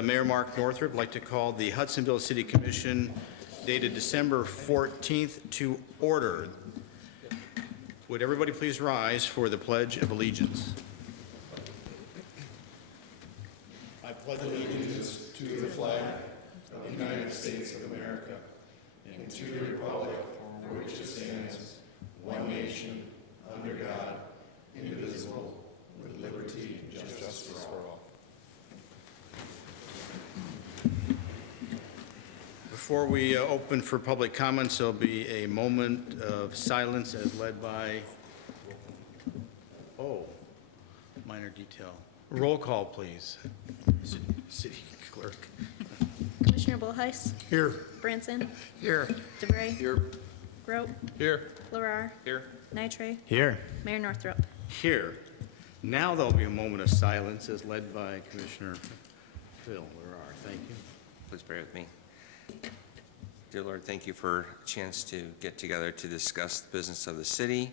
Mayor Mark Northrup would like to call the Hudsonville City Commission dated December 14th to order. Would everybody please rise for the Pledge of Allegiance? I pledge allegiance to the flag of the United States of America and to the republic for which it stands, one nation, under God, indivisible, with liberty and justice for all. Before we open for public comments, there'll be a moment of silence as led by, minor detail. Roll call, please. City Clerk. Commissioner Bullheis. Here. Branson. Here. DeBrey. Here. Grote. Here. Larrar. Here. Nitre. Here. Mayor Northrup. Here. Now there'll be a moment of silence as led by Commissioner Phil Larrar. Thank you. Please bear with me. Dear Lord, thank you for a chance to get together to discuss the business of the city.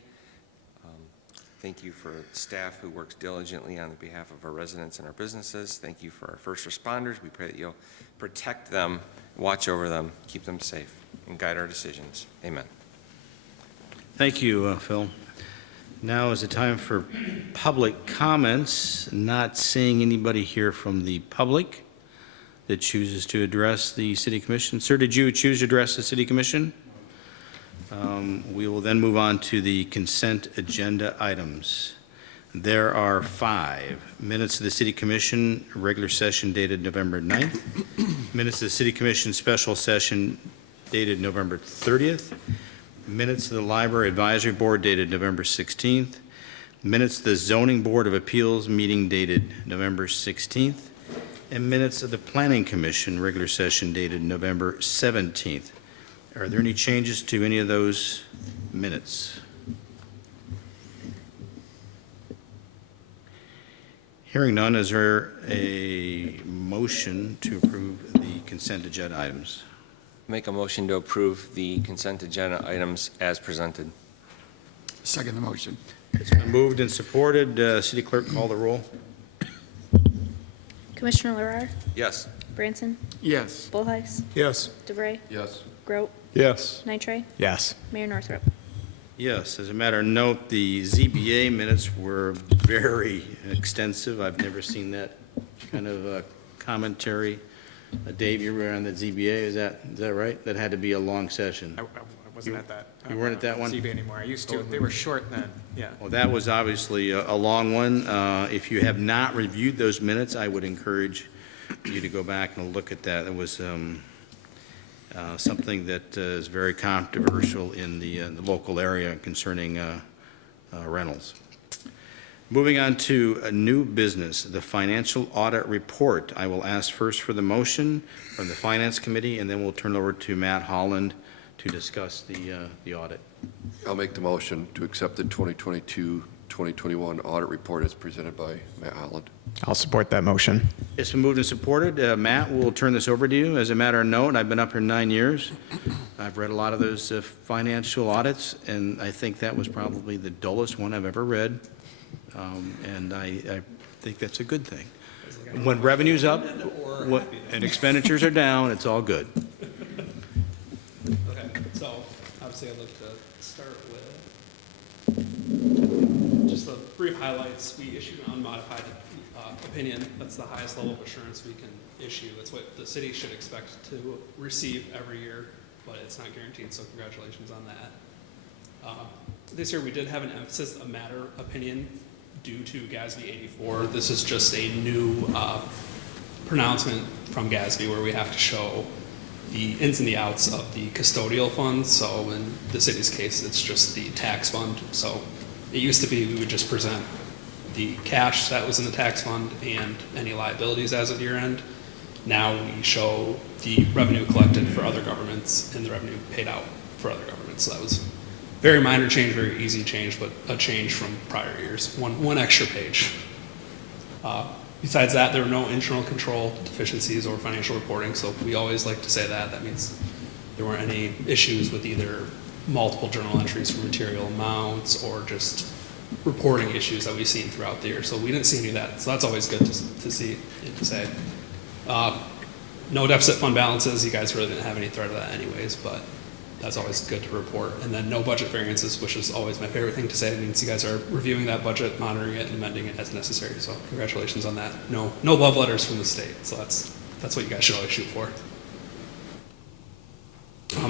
Thank you for staff who works diligently on behalf of our residents and our businesses. Thank you for our first responders. We pray that you'll protect them, watch over them, keep them safe, and guide our decisions. Amen. Thank you, Phil. Now is the time for public comments. Not seeing anybody here from the public that chooses to address the City Commission. Sir, did you choose to address the City Commission? We will then move on to the consent agenda items. There are 5 minutes of the City Commission regular session dated November 9th, minutes of the City Commission special session dated November 30th, minutes of the Library Advisory Board dated November 16th, minutes of the Zoning Board of Appeals meeting dated November 16th, and minutes of the Planning Commission regular session dated November 17th. Are there any changes to any of those minutes? Hearing none, is there a motion to approve the consent agenda items? Make a motion to approve the consent agenda items as presented. Second the motion. It's been moved and supported. City Clerk, call the roll. Commissioner Larrar. Yes. Branson. Yes. Bullheis. Yes. DeBrey. Yes. Grote. Yes. Nitre. Yes. Mayor Northrup. Yes, as a matter of note, the ZBA minutes were very extensive. I've never seen that kind of commentary. Dave, you were on the ZBA, is that right? That had to be a long session. I wasn't at that. You weren't at that one? CB anymore. I used to. They were short then, yeah. Well, that was obviously a long one. If you have not reviewed those minutes, I would encourage you to go back and look at that. It was something that is very controversial in the local area concerning rentals. Moving on to a new business, the financial audit report. I will ask first for the motion from the Finance Committee, and then we'll turn it over to Matt Holland to discuss the audit. I'll make the motion to accept the 2022-2021 audit report as presented by Matt Holland. I'll support that motion. It's been moved and supported. Matt, we'll turn this over to you. As a matter of note, I've been up here 9 years. I've read a lot of those financial audits, and I think that was probably the dullest one I've ever read. And I think that's a good thing. When revenue's up and expenditures are down, it's all good. Okay, so obviously I'd like to start with just the brief highlights. We issued an unmodified opinion. That's the highest level of assurance we can issue. That's what the city should expect to receive every year, but it's not guaranteed, so congratulations on that. This year we did have an emphasis, a matter opinion due to GASB 84. This is just a new pronouncement from GASB where we have to show the ins and the outs of the custodial fund. So in the city's case, it's just the tax fund. So it used to be we would just present the cash that was in the tax fund and any liabilities as of year end. Now we show the revenue collected for other governments and the revenue paid out for other governments. So that was very minor change, very easy change, but a change from prior years. One extra page. Besides that, there were no internal control deficiencies or financial reporting, so we always like to say that. That means there weren't any issues with either multiple journal entries for material amounts or just reporting issues that we've seen throughout the year. So we didn't see any of that. So that's always good to see and to say. No deficit fund balances, you guys really didn't have any threat of that anyways, but that's always good to report. And then no budget variances, which is always my favorite thing to say. It means you guys are reviewing that budget, monitoring it, and amending it as necessary. So congratulations on that. No love letters from the state, so that's what you guys should always shoot for.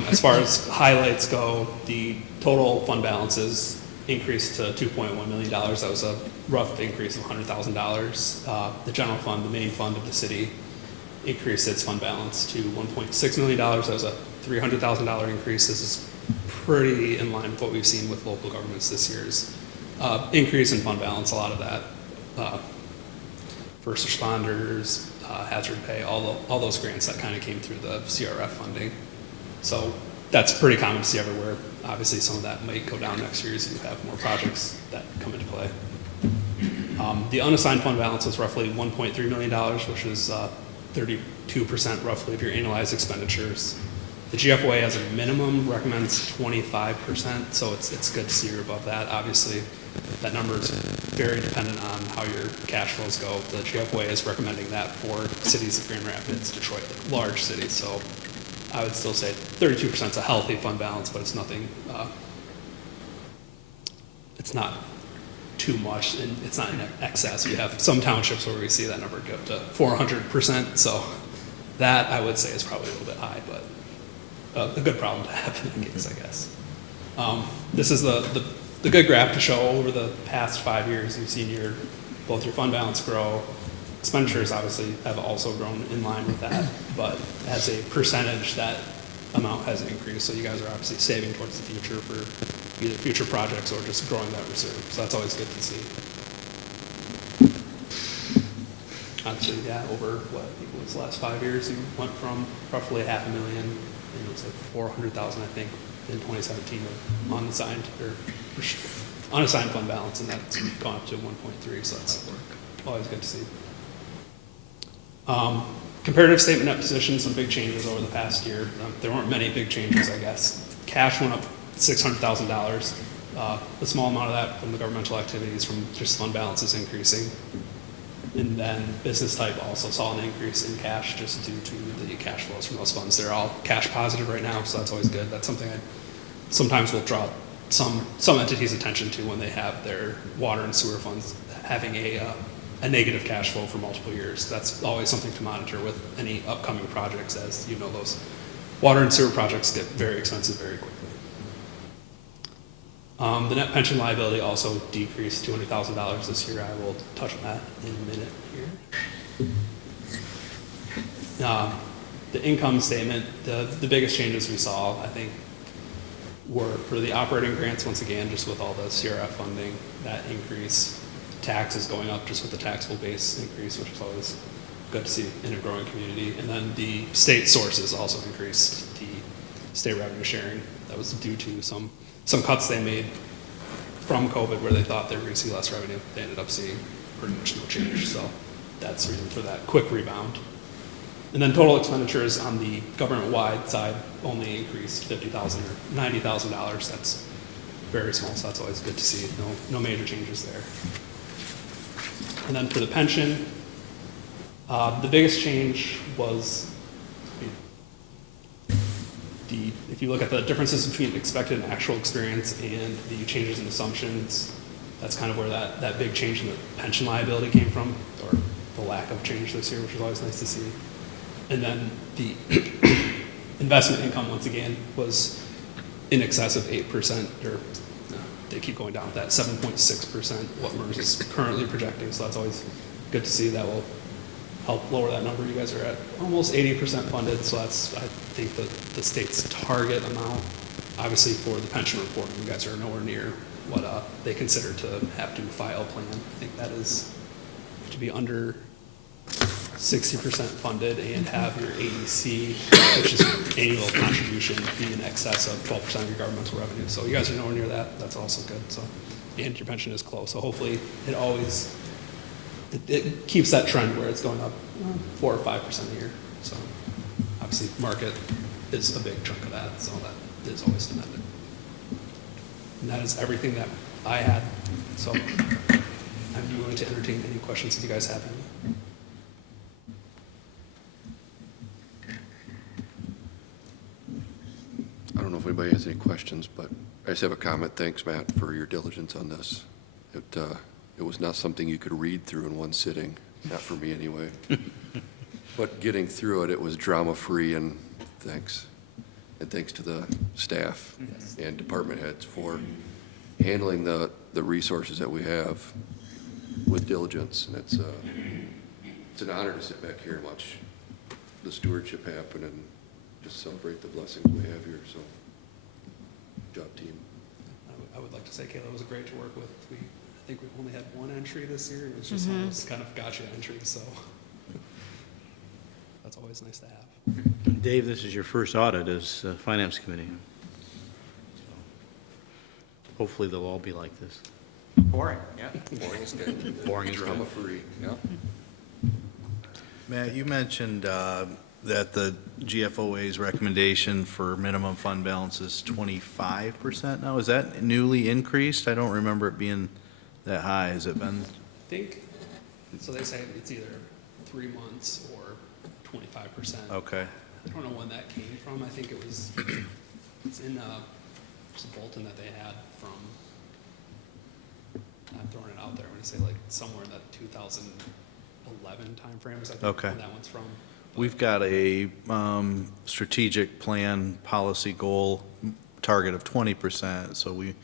As far as highlights go, the total fund balances increased to $2.1 million. That was a rough increase of $100,000. The general fund, the main fund of the city, increased its fund balance to $1.6 million. That was a $300,000 increase. This is pretty in line with what we've seen with local governments this year's increase in fund balance. A lot of that, first responders, hazard pay, all those grants that kind of came through the CRF funding. So that's pretty common to see everywhere. Obviously, some of that might go down next year as you have more projects that come into play. The unassigned fund balance was roughly $1.3 million, which is 32% roughly of your annualized expenditures. The GFOA as a minimum recommends 25%, so it's good to see you're above that. Obviously, that number is very dependent on how your cash flows go. The GFOA is recommending that for cities of Grand Rapids, Detroit, large cities. So I would still say 32% is a healthy fund balance, but it's nothing, it's not too much, and it's not in excess. We have some townships where we see that number go to 400%, so that I would say is probably a little bit high, but a good problem to have in that case, I guess. This is the good graph to show over the past 5 years. You've seen both your fund balance grow. Expenditures obviously have also grown in line with that, but as a percentage, that amount has increased. So you guys are obviously saving towards the future for either future projects or just growing that reserve. So that's always good to see. Obviously, yeah, over what I think it was the last 5 years, you went from roughly $500,000, and it was like 400,000, I think, in 2017 of unassigned fund balance, and that's gone up to 1.3. So that's always good to see. Comparative statement net position, some big changes over the past year. There weren't many big changes, I guess. Cash went up $600,000. A small amount of that from the governmental activities from just fund balances increasing. And then business type also saw an increase in cash just due to the cash flows from those funds. They're all cash positive right now, so that's always good. That's something I sometimes will draw some entities' attention to when they have their water and sewer funds having a negative cash flow for multiple years. That's always something to monitor with any upcoming projects, as you know, those water and sewer projects get very expensive very quickly. The net pension liability also decreased $200,000 this year. I will touch on that in a minute here. The income statement, the biggest changes we saw, I think, were for the operating grants, once again, just with all the CRF funding, that increase. Taxes going up just with the taxable base increase, which is always good to see in a growing community. And then the state sources also increased the state revenue sharing. That was due to some cuts they made from COVID where they thought they were going to see less revenue. They ended up seeing pretty much no change. So that's the reason for that quick rebound. And then total expenditures on the government-wide side only increased $50,000 or $90,000. That's very small, so that's always good to see. No major changes there. And then for the pension, the biggest change was if you look at the differences between expected and actual experience and the changes in assumptions, that's kind of where that big change in the pension liability came from, or the lack of change this year, which is always nice to see. And then the investment income, once again, was in excess of 8%, or they keep going down with that 7.6%, what MERS is currently projecting. So that's always good to see. That will help lower that number. You guys are at almost 80% funded, so that's, I think, the state's target amount. Obviously, for the pension report, you guys are nowhere near what they consider to have to file a plan. I think that is to be under 60% funded and have your ADC, which is annual contribution, be in excess of 12% of your governmental revenue. So you guys are nowhere near that. That's also good. So, and your pension is close. So hopefully it keeps that trend where it's going up 4 or 5% a year. So obviously market is a big chunk of that. So that is always demanded. And that is everything that I had. So I'm willing to entertain any questions that you guys have. know if anybody has any questions, but I just have a comment. Thanks, Matt, for your diligence on this. It was not something you could read through in one sitting, not for me anyway. But getting through it, it was drama-free, and thanks. And thanks to the staff and department heads for handling the resources that we have with diligence. And it's an honor to sit back here and watch the stewardship happen and just celebrate the blessings we have here. So, good job, team. I would like to say Kayla was great to work with. I think we've only had one entry this year. It was just one of those kind of gotcha entries, so that's always nice to have. Dave, this is your first audit as Finance Committee. So hopefully they'll all be like this. Boring, yeah. Boring is good. Boring is good. Drama-free. Yeah. Matt, you mentioned that the GFOA's recommendation for minimum fund balance is 25% now. Is that newly increased? I don't remember it being that high. Has it been? I think, so they say it's either 3 months or 25%. Okay. I don't know when that came from. I think it was, it's in just a bulletin that they had from, I'm throwing it out there, I'm gonna say like somewhere in that 2011 timeframe is I think Okay. when that one's from. We've got a strategic plan policy goal target of 20%, so we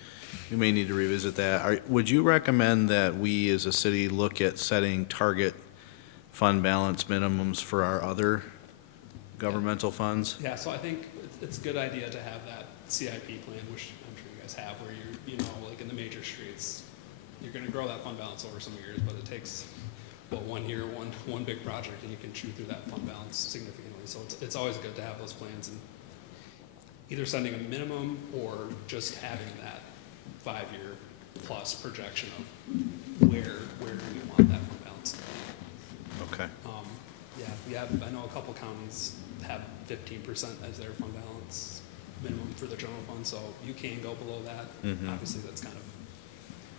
may need to revisit that. Would you recommend that we as a city look at setting target fund balance minimums for our other governmental funds? Yeah, so I think it's a good idea to have that CIP plan, which I'm sure you guys have, where you know, like in the major streets, you're gonna grow that fund balance over some years, but it takes, what, 1 year, one big project, and you can chew through that fund balance significantly. So it's always good to have those plans, and either sending a minimum or just having that 5-year plus projection of where do we want that fund balance to be. Okay. Yeah, I know a couple counties have 15% as their fund balance minimum for the general fund, so you can go below that. Obviously, that's kind of,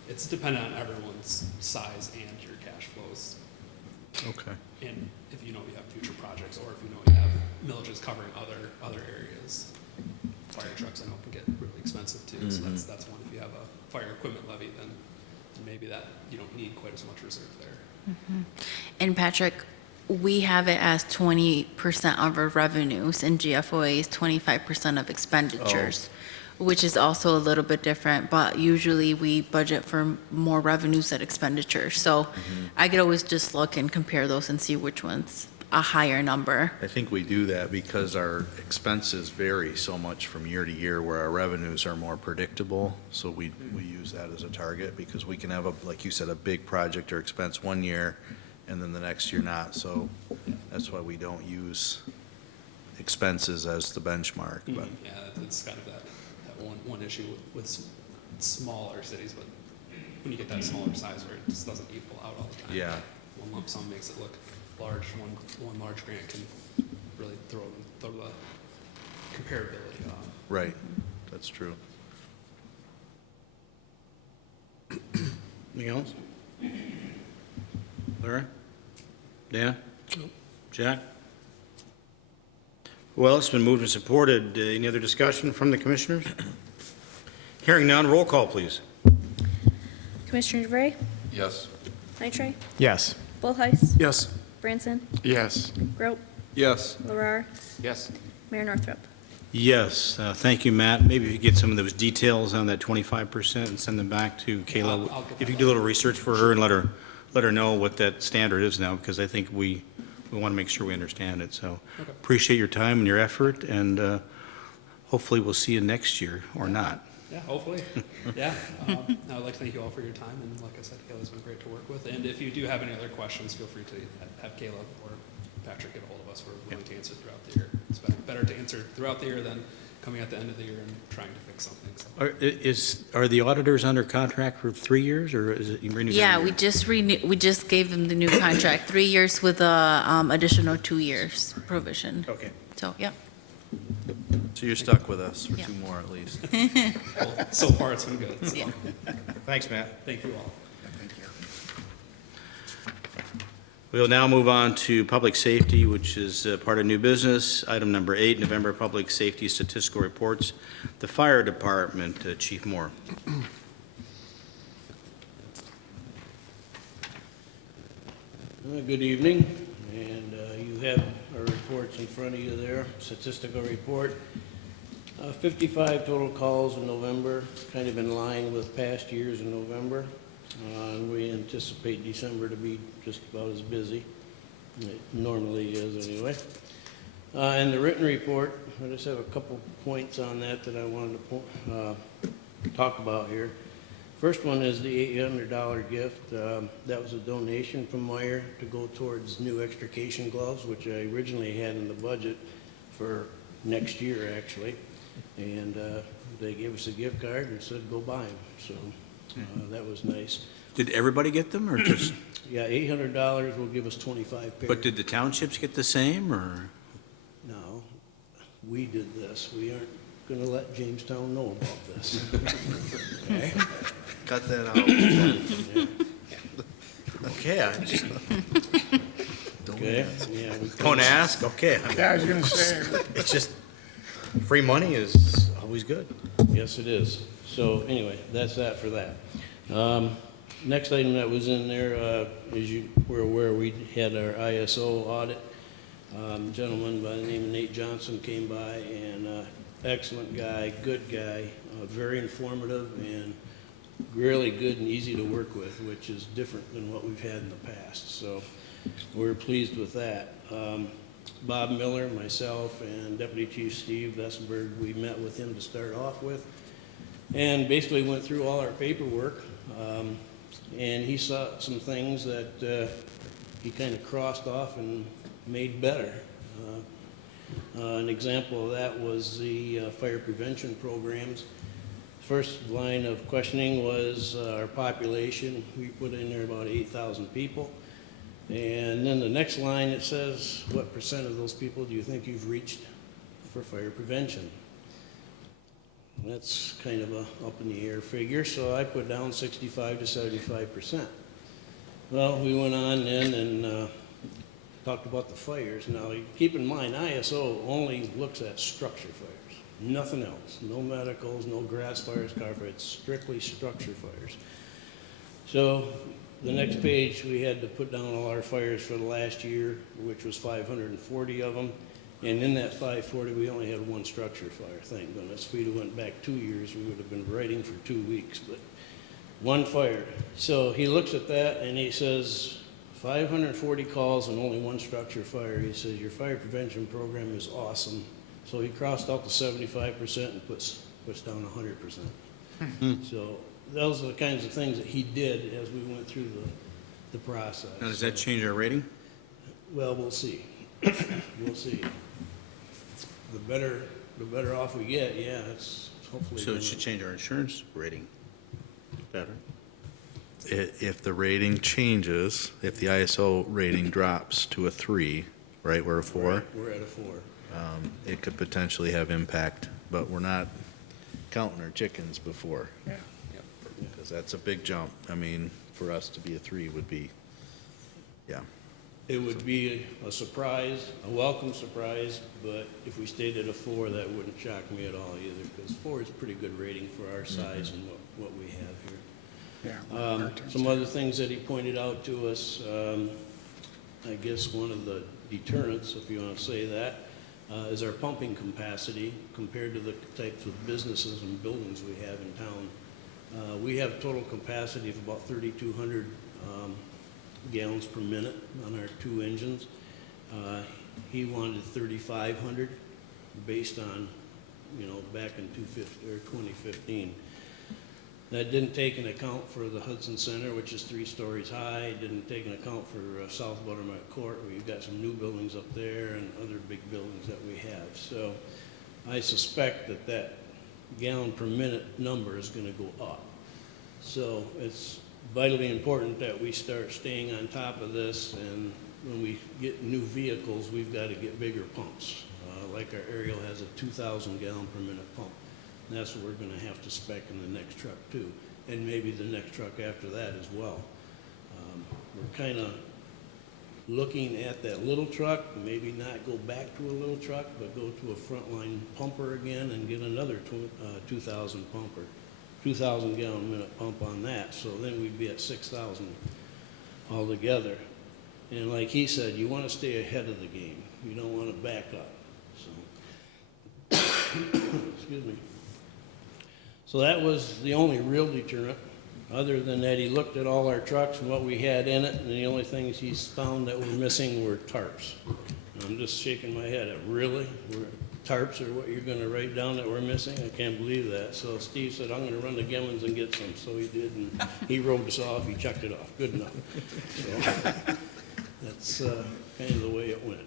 it's dependent on everyone's size and your cash flows. Okay. And if you know you have future projects, or if you know you have millages covering other areas. Fire trucks, I know, can get really expensive too, so that's one. If you have a fire equipment levy, then maybe that, you don't need quite as much reserve there. And Patrick, we have it as 20% of our revenues, and GFOA is 25% of expenditures, which is also a little bit different, but usually we budget for more revenues than expenditures. So I could always just look and compare those and see which one's a higher number. I think we do that because our expenses vary so much from year to year, where our revenues are more predictable. So we use that as a target, because we can have like you said, a big project or expense 1 year and then the next year not. So that's why we don't use expenses as the benchmark. But Yeah, it's kind of that one issue with smaller cities, but when you get that smaller size where it just doesn't equal out all the time. yeah, One lump sum makes it look large. One large grant can really throw the comparability off. right. That's true. Anything else? Larry? Dan? Jack? Well, it's been moved and supported. Any other discussion from the commissioners? Hearing none, roll call, please. Commissioner DeVray, Yes. Nitre, Yes. Bullheis, Yes. Branson, Yes. Grope, Yes. Larrar, Yes. Mayor Northrup. Yes, thank you, Matt. Maybe you could get some of those details on that 25% and send them back to Kayla. I'll get If you that. do a little research for her and let her know what that standard is now, because I think we want to make sure we understand it. So Okay. appreciate your time and your effort, and hopefully we'll see you next year or not. Yeah, hopefully. Yeah. I would like to thank you all for your time, and like I said, Kayla's been great to work with. And if you do have any other questions, feel free to have Kayla or Patrick get a hold of us. We're willing to answer throughout the year. It's better to answer throughout the year than coming at the end of the year and trying to fix something. So. Are the auditors under contract for 3 years, or is it renewed? Yeah, every year? we just gave them the new contract, 3 years with a additional 2 years provision. Okay. So, yeah. So you're stuck with us for Yeah. 2 more at least. Well, so far, it's been good. So. Yeah. Thanks, Matt. Thank you all. We We'll now move on to public safety, which is part of new business. Item number 8, November Public Safety Statistical Reports. The Fire Department, Chief Moore. Good evening, and you have our reports in front of you there, statistical report. 55 total calls in November, kind of in line with past years in November. And we anticipate December to be just about as busy. It normally is anyway. And the written report, I just have a couple points on that I wanted to talk about here. First one is the $800 gift. That was a donation from Meyer to go towards new extrication gloves, which I originally had in the budget for next year, actually. And they gave us a gift card and said, go buy them. So that was nice. Did everybody get them, or just, Yeah, $800 will give us 25 pairs. but did the townships get the same, or? No, we did this. We aren't going to let Jamestown know about this. Okay? Cut that out. Okay, I just Okay? Yeah, we don't ask, okay. Yeah, I was gonna say. It's just, free money is always good. Yes, it is. So anyway, that's that for that. Next item that was in there, as you were aware, we had our ISO audit. Gentleman by the name of Nate Johnson came by, and excellent guy, good guy, very informative, and really good and easy to work with, which is different than what we've had in the past. So we're pleased with that. Bob Miller, myself, and Deputy Chief Steve Vessenberg, we met with him to start off with, and basically went through all our paperwork, and he saw some things that he kind of crossed off and made better. An example of that was the fire prevention programs. First line of questioning was our population. We put in there about 8,000 people. And then the next line, it says, what % of those people do you think you've reached for fire prevention? That's kind of a up in the air figure, so I put down 65 to 75%. Well, we went on then and talked about the fires. Now, keep in mind, ISO only looks at structure fires, nothing else. No medicals, no grass fires, car fires, strictly structure fires. So the next page, we had to put down all our fires for the last year, which was 540 of them. And in that 540, we only had one structure fire, thank goodness. If we'd have went back 2 years, we would have been writing for 2 weeks, but one fire. So he looks at that and he says, 540 calls and only one structure fire. He says, your fire prevention program is awesome. So he crossed out the 75% and puts down 100%. So those are the kinds of things that he did as we went through the process. Now, does that change our rating? Well, we'll see. We'll see. The better off we get, yeah, it's hopefully. So it should change our insurance rating. Better. If the rating changes, if the ISO rating drops to a 3, right, we're a 4, Right, we're at a 4. it could potentially have impact, but we're not counting our chickens before. Yeah. Because that's a big jump. I mean, for us to be a 3 would be, yeah. It would be a surprise, a welcome surprise, but if we stayed at a 4, that wouldn't shock me at all either, because 4 is a pretty good rating for our size and what we have here. Yeah. Some other things that he pointed out to us, I guess one of the deterrents, if you want to say that, is our pumping capacity compared to the types of businesses and buildings we have in town. We have total capacity of about 3,200 gallons per minute on our 2 engines. He wanted 3,500 based on, back in 2015. That didn't take into account for the Hudson Center, which is 3 stories high. It didn't take into account for South Buttermilk Court. We've got some new buildings up there and other big buildings that we have. So I suspect that gallon per minute number is going to go up. So it's vitally important that we start staying on top of this, and when we get new vehicles, we've got to get bigger pumps. Like our Ariel has a 2,000 gallon per minute pump. And that's what we're going to have to spec in the next truck too, and maybe the next truck after that as well. We're kind of looking at that little truck, maybe not go back to a little truck, but go to a frontline pumper again and get another 2,000 pumper, 2,000 gallon a minute pump on that. So then we'd be at 6,000 altogether. And like he said, you want to stay ahead of the game. You don't want to back up. So, excuse me. So that was the only real deterrent. Other than that, he looked at all our trucks and what we had in it, and the only things he's found that were missing were tarps. And I'm just shaking my head at, really? Tarps are what you're gonna write down that we're missing? I can't believe that. So Steve said, I'm gonna run to Gimmons and get some. So he did, and he wrote us off, he checked it off. Good enough. So that's kind of the way it went.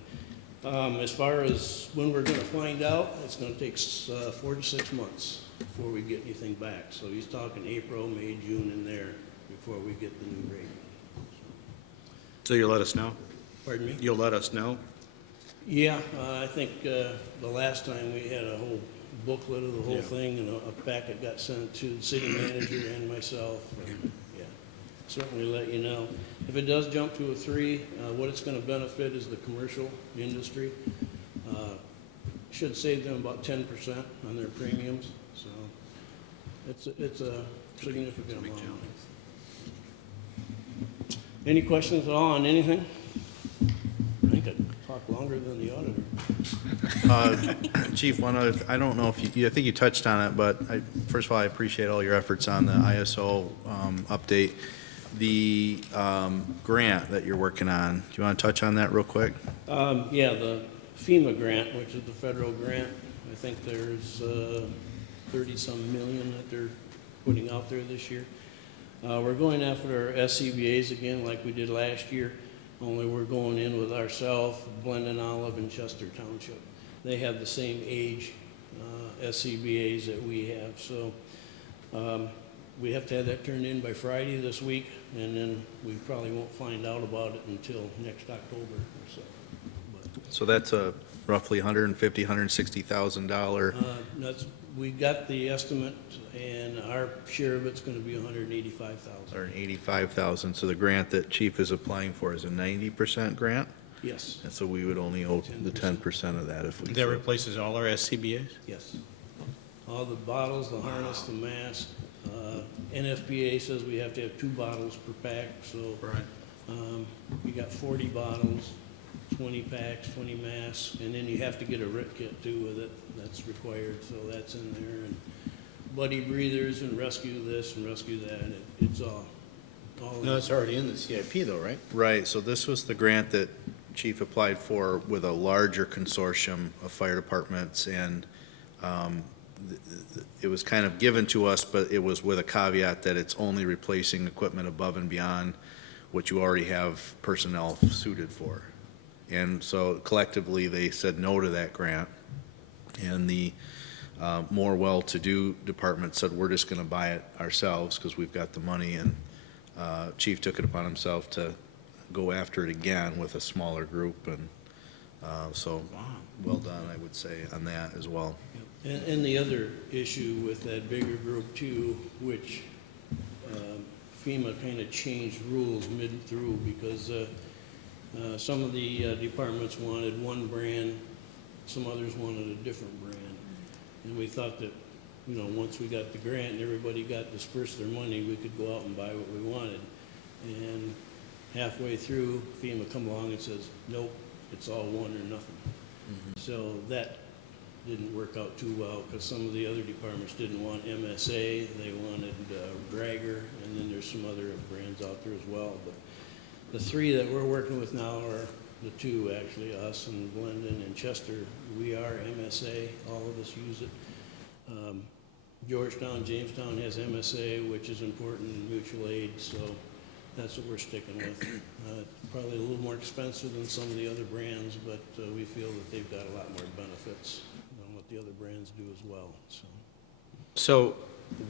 As far as when we're gonna find out, it's gonna take 4 to 6 months before we get anything back. So he's talking April, May, June in there before we get the new rating. So you'll let us know? Pardon me? You'll let us know? Yeah, I think the last time we had a whole booklet of the whole thing, and a packet got sent to the city manager and myself. And, yeah, certainly let you know. If it does jump to a 3, what it's gonna benefit is the commercial industry. Should save them about 10% on their premiums, so it's a significant amount. Any questions at all on anything? I think I talked longer than the auditor. Chief, one other, I don't know if you, I think you touched on it, but first of all, I appreciate all your efforts on the ISO update. The grant that you're working on, do you want to touch on that real quick? Yeah, the Fema Grant, which is the federal grant, I think there's 30-some million that they're putting out there this year. We're going after our SCBA's again like we did last year, only we're going in with ourselves, Blendon Olive, and Chester Township. They have the same age SCBA's that we have, so we have to have that turned in by Friday this week, and then we probably won't find out about it until next October or so. So that's a roughly $150,000, $160,000. We got the estimate, and our share of it's gonna be $185,000. $185,000. So the grant that Chief is applying for is a 90% grant? Yes, And so we would only owe the 10% of that if we. That replaces all our SCBA's? yes. All the bottles, the harness, the mask. NFPA says we have to have 2 bottles per pack, so. Right. You got 40 bottles, 20 packs, 20 masks, and then you have to get a RIT kit too with it. That's required, so that's in there. And buddy breathers and rescue this and rescue that. It's all. No, it's already in the CIP though, right? Right, so this was the grant that Chief applied for with a larger consortium of fire departments, and it was kind of given to us, but it was with a caveat that it's only replacing equipment above and beyond what you already have personnel suited for. And so collectively, they said no to that grant, and the more well-to-do department said, we're just gonna buy it ourselves because we've got the money, and Chief took it upon himself to go after it again with a smaller group, and so well done, I would say, on that as well. And the other issue with that bigger group too, which FEMA kind of changed rules mid-through because some of the departments wanted one brand, some others wanted a different brand. And we thought that, you know, once we got the grant and everybody got dispersed their money, we could go out and buy what we wanted. And halfway through, FEMA come along and says, nope, it's all one or nothing. So that didn't work out too well because some of the other departments didn't want MSA, they wanted Drager, and then there's some other brands out there as well. But the 3 that we're working with now are the 2 actually, us and Blendon and Chester. We are MSA, all of us use it. Georgetown, Jamestown has MSA, which is important in mutual aid, so that's what we're sticking with. Probably a little more expensive than some of the other brands, but we feel that they've got a lot more benefits than what the other brands do as well. So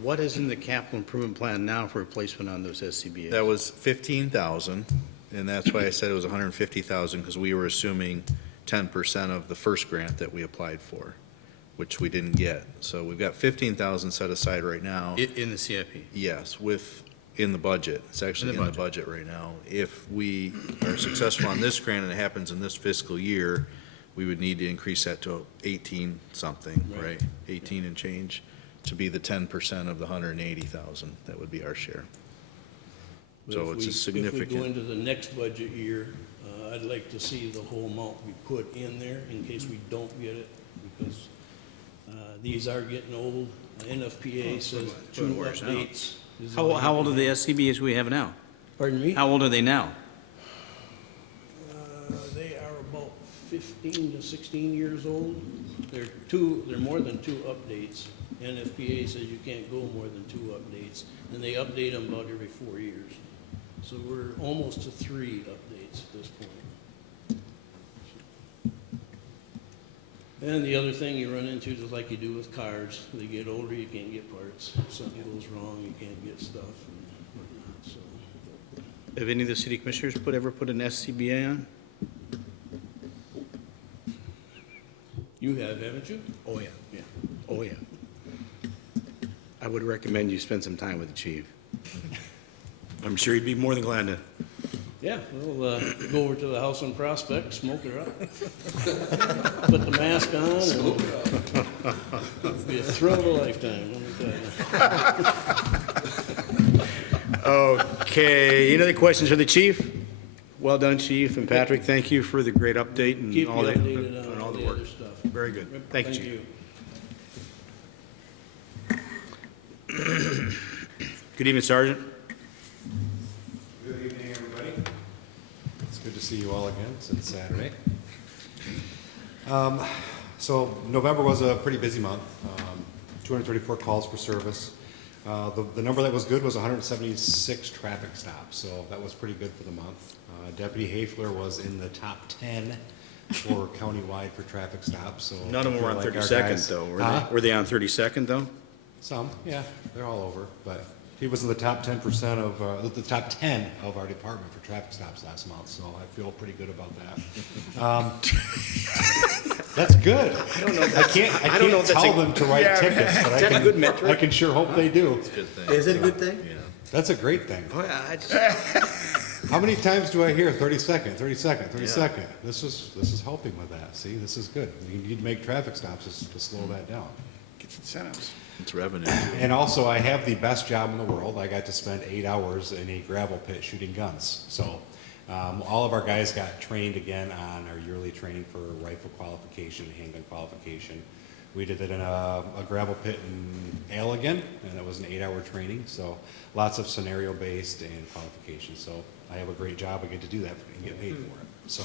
what is in the capital improvement plan now for replacement on those SCBA's? That was 15,000, and that's why I said it was 150,000, because we were assuming 10% of the first grant that we applied for, which we didn't get. So we've got 15,000 set aside right now. In the CIP? Yes, with in the budget. It's actually in the budget right now. If we are successful on this grant and it happens in this fiscal year, we would need to increase that to 18 something, right? 18 and change to be the 10% of the 180,000. That would be our share. But So if it's a we- If significant. we go into the next budget year, I'd like to see the whole amount be put in there in case we don't get it, because these are getting old. NFPA says put 2 worse out. updates. is all How you old are can the have. SCBA's we have now? Pardon me? How old are they now? They are about 15 to 16 years old. They're more than 2 updates. NFPA says you can't go more than 2 updates, and they update them about every 4 years. So we're almost to 3 updates at this point. And the other thing you run into, just like you do with cars, they get older, you can't get parts. If something goes wrong, you can't get stuff and whatnot, so. Have any of the city commissioners ever put an SCBA on? You have, haven't you? Oh, yeah. Yeah. Oh, yeah. I would recommend you spend some time with the chief. I'm sure he'd be more than glad to. Yeah, we'll go over to the house on Prospect, smoke it up. Put the mask on and it'll be a thrill of a lifetime, let me tell you. Okay, any other questions for the chief? Well done, Chief, and Patrick, thank you for the great update and Keep you all that. updated on and all the the work. other stuff. Very good. Thank you, Chief. Good evening, Sergeant. Good evening, everybody. It's good to see you all again since Saturday. So November was a pretty busy month, 234 calls for service. The number that was good was 176 traffic stops, so that was pretty good for the month. Deputy Hafler was in the top 10 for countywide for traffic stops, so. None of them were on I feel like our 32nd, guys- though, were Huh? they? Were they on 32nd, though? Some, yeah, they're all over, but he was in the top 10% of, the top 10 of our department for traffic stops last month, so I feel pretty good about that. That's good. I don't know. I can't tell them to write tickets, but I can sure hope they do. Good thing. Is it a good thing? Yeah. That's a great thing. Oh, yeah, How many times do I hear 30-second, 30-second, 30-second? This is helping with that, see, this is good. You need to make traffic stops to slow that down. Gets incentives. It's revenue. And also, I have the best job in the world. I got to spend 8 hours in a gravel pit shooting guns. So all of our guys got trained again on our yearly training for rifle qualification, handgun qualification. We did it in a gravel pit in Allegan, and it was an 8-hour training. So lots of scenario-based and qualification. So I have a great job. I get to do that and get paid for it. So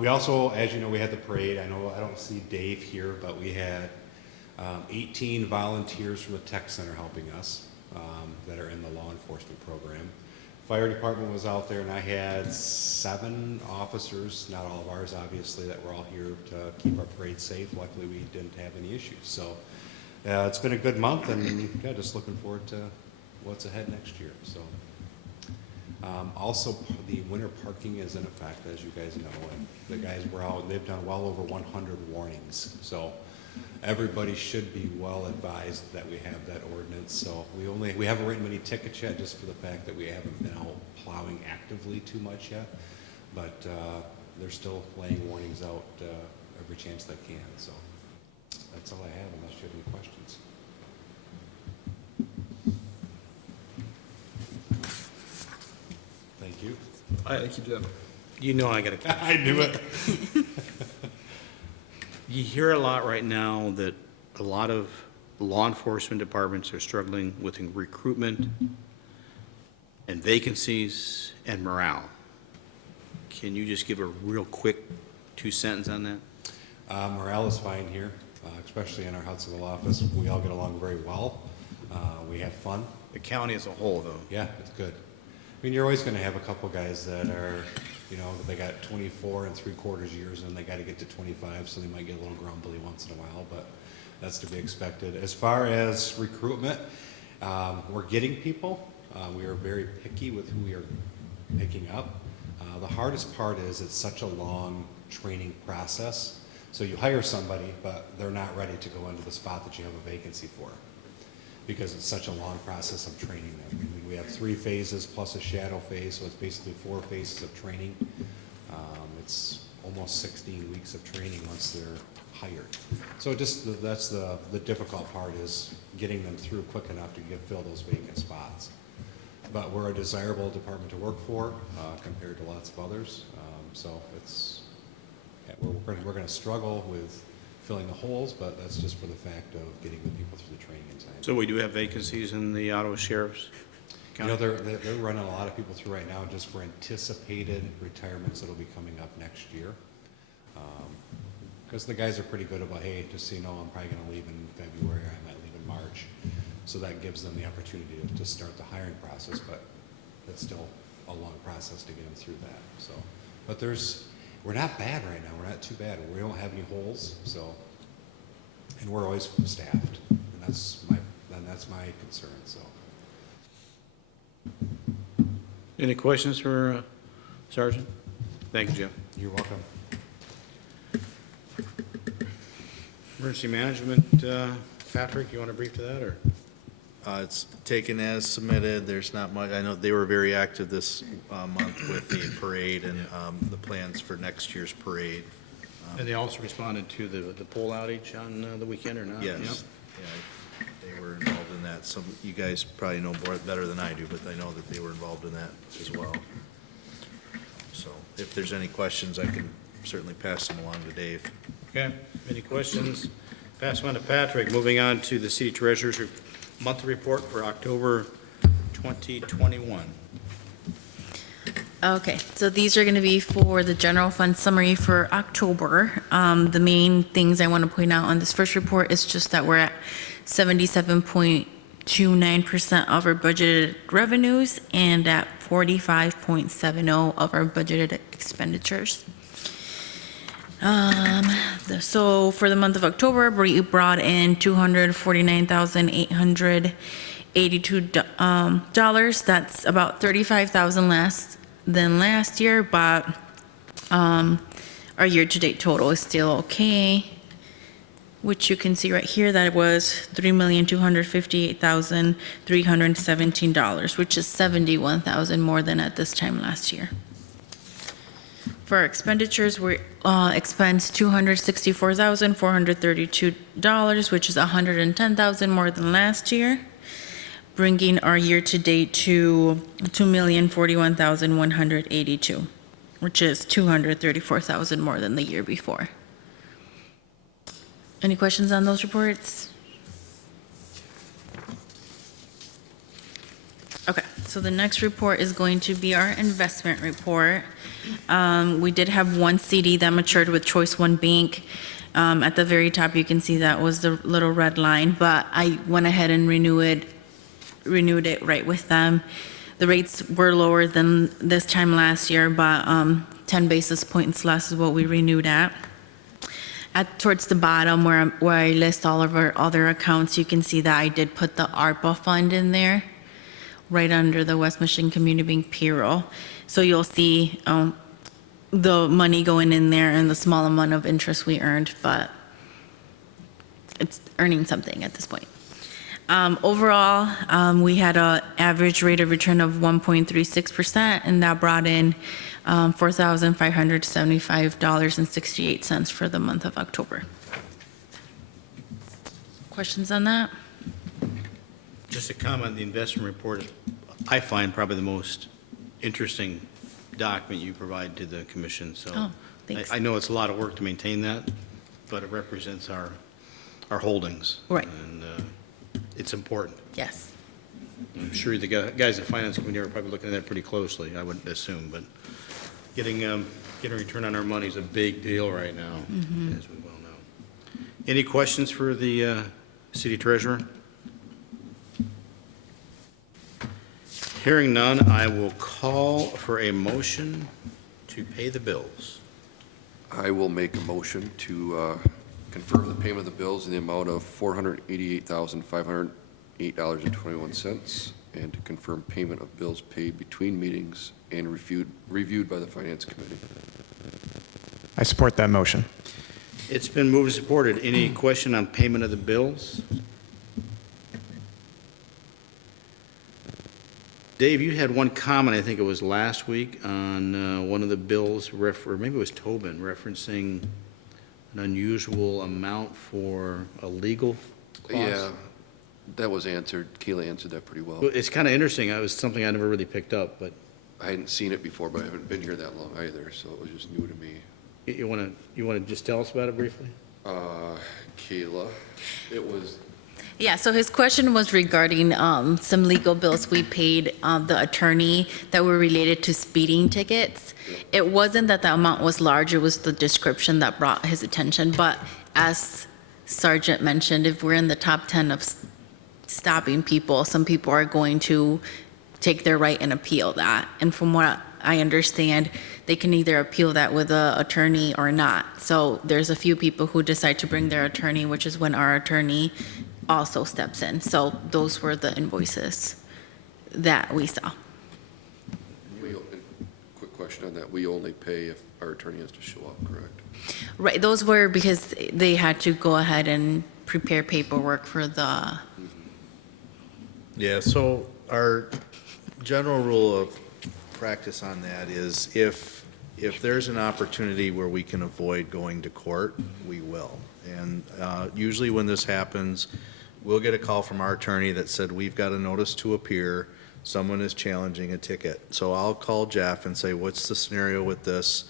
we also, as you know, we had the parade. I know I don't see Dave here, but we had 18 volunteers from the tech center helping us that are in the law enforcement program. Fire department was out there, and I had 7 officers, not all of ours obviously, that were all here to keep our parade safe. Luckily, we didn't have any issues. So it's been a good month, and yeah, just looking forward to what's ahead next year. So also, the winter parking is in effect, as you guys know, and the guys were out, and they've done well over 100 warnings. So everybody should be well advised that we have that ordinance. So we haven't written many tickets yet, just for the fact that we haven't been out plowing actively too much yet. But they're still laying warnings out every chance they can. So that's all I have, unless you have any questions. Thank you. Thank you, Jim. You know I got a I knew it. You hear a lot right now that a lot of law enforcement departments are struggling with recruitment and vacancies and morale. Can you just give a real quick 2 sentence on that? Morale is fine here, especially in our Hudsonville office. We all get along very well. We have fun. The county as a whole, though. Yeah, it's good. I mean, you're always going to have a couple guys that are, you know, they got 24 3/4 years and they got to get to 25, so they might get a little grumbly once in a while, but that's to be expected. As far as recruitment, we're getting people. We are very picky with who we are picking up. The hardest part is it's such a long training process. So you hire somebody, but they're not ready to go into the spot that you have a vacancy for. because it's such a long process of training them. I mean, we have 3 phases plus a shadow phase, so it's basically 4 phases of training. It's almost 16 weeks of training once they're hired. So that's the difficult part, is getting them through quick enough to fill those vacant spots. But we're a desirable department to work for compared to lots of others. So it's, yeah, we're going to struggle with filling the holes, but that's just for the fact of getting the people through the training in time. So we do have vacancies in the Ottawa Sheriff's You know, they're running a lot of people through right now just for anticipated retirements that'll be coming up next year. Because the guys are pretty good about, hey, just so you know, I'm probably going to leave in February, I might leave in March. So that gives them the opportunity to start the hiring process, but it's still a long process to get them through that. So, but we're not bad right now. We're not too bad. We don't have any holes. So, and we're always staffed, and that's my concern. So. Any questions for Sergeant? Thank you, Jim. You're welcome. Emergency Management, Patrick, you want to brief to that, or? It's taken as submitted. There's not much. I know they were very active this month with the parade and the plans for next year's parade. And they also responded to the pole outage on the weekend, or not? Yes. Yep. Yeah, they were involved in that. Some, you guys probably know better than I do, but I know that they were involved in that as well. So if there's any questions, I can certainly pass them along to Dave. Okay, any questions? Pass one to Patrick. Moving on to the City Treasurer's monthly report for October 2021. Okay, so these are going to be for the general fund summary for October. The main things I want to point out on this first report is just that we're at 77.29% of our budgeted revenues and at 45.70 of our budgeted expenditures. So for the month of October, we brought in $249,882. That's about $35,000 less than last year, but our year-to-date total is still okay, which you can see right here that it was $3,258,317, which is $71,000 more than at this time last year. For our expenditures, we expend $264,432, which is $110,000 more than last year, bringing our year-to-date to $2,041,182, which is $234,000 more than the year before. Any questions on those reports? Okay, so the next report is going to be our investment report. We did have one CD that matured with Choice One Bank. At the very top, you can see that was the little red line, but I went ahead and renewed it right with them. The rates were lower than this time last year, but 10 basis points less is what we renewed at. Towards the bottom where I list all of our other accounts, you can see that I did put the ARPA fund in there, right under the West Michigan Community Bank payroll. So you'll see the money going in there and the small amount of interest we earned, but it's earning something at this point. Overall, we had an average rate of return of 1.36%, and that brought in $4,575.68 for the month of October. Questions on that? Just a comment, the investment report is, I find, probably the most interesting document you provide to the commission. So Oh, thanks. I know it's a lot of work to maintain that, but it represents our holdings. Right. And it's important. Yes. I'm sure the guys at Finance Committee are probably looking at that pretty closely, I wouldn't assume, but getting a return on our money is a big deal right now, as we well know. Any questions for the city treasurer? Hearing none, I will call for a motion to pay the bills. I will make a motion to confirm the payment of the bills in the amount of $488,508.21, and to confirm payment of bills paid between meetings and reviewed by the Finance Committee. I support that motion. It's been moved and supported. Any question on payment of the bills? Dave, you had one comment, I think it was last week, on one of the bills, or maybe it was Tobin, referencing an unusual amount for a legal cost. Yeah, that was answered. Kayla answered that pretty well. Well, it's kind of interesting. It was something I never really picked up, but I hadn't seen it before, but I haven't been here that long either, so it was just new to me. you want to just tell us about it briefly? Kayla, it was, Yeah, so his question was regarding some legal bills we paid the attorney that were related to speeding tickets. It wasn't that the amount was large, it was the description that brought his attention. But as Sergeant mentioned, if we're in the top 10 of stopping people, some people are going to take their right and appeal that. And from what I understand, they can either appeal that with an attorney or not. So there's a few people who decide to bring their attorney, which is when our attorney also steps in. So those were the invoices that we saw. quick question on that. We only pay if our attorney has to show up, correct? Right, those were because they had to go ahead and prepare paperwork for the, Yeah, so our general rule of practice on that is if there's an opportunity where we can avoid going to court, we will. And usually when this happens, we'll get a call from our attorney that said, we've got a notice to appear, someone is challenging a ticket. So I'll call Jeff and say, what's the scenario with this?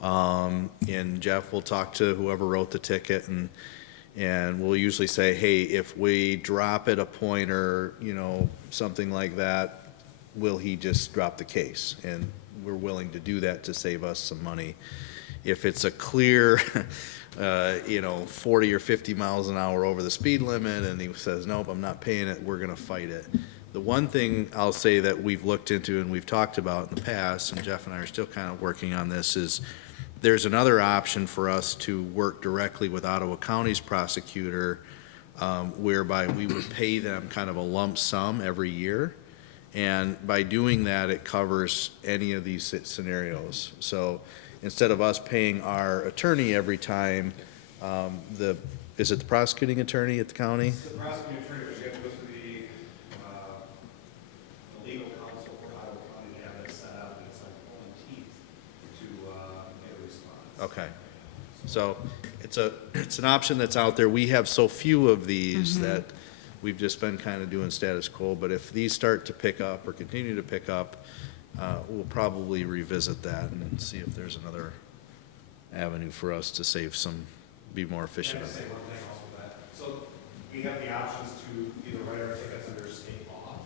And Jeff will talk to whoever wrote the ticket, and we'll usually say, hey, if we drop at a point or, something like that, will he just drop the case? And we're willing to do that to save us some money. If it's a clear, 40 or 50 miles an hour over the speed limit, and he says, nope, I'm not paying it, we're gonna fight it. The one thing I'll say that we've looked into and we've talked about in the past, and Jeff and I are still kind of working on this, is there's another option for us to work directly with Ottawa County's prosecutor, whereby we would pay them kind of a lump sum every year. And by doing that, it covers any of these scenarios. So instead of us paying our attorney every time, is it the prosecuting attorney at the county? It's the prosecuting attorney, but you have to go through the legal counsel for Ottawa County to have it set up, and it's like pulling teeth to get a response. Okay. So it's an option that's out there. We have so few of these that we've just been kind of doing status quo. But if these start to pick up or continue to pick up, we'll probably revisit that and see if there's another avenue for us to save some, be more efficient. Can I say one thing also with that? So we have the options to either write our tickets under state law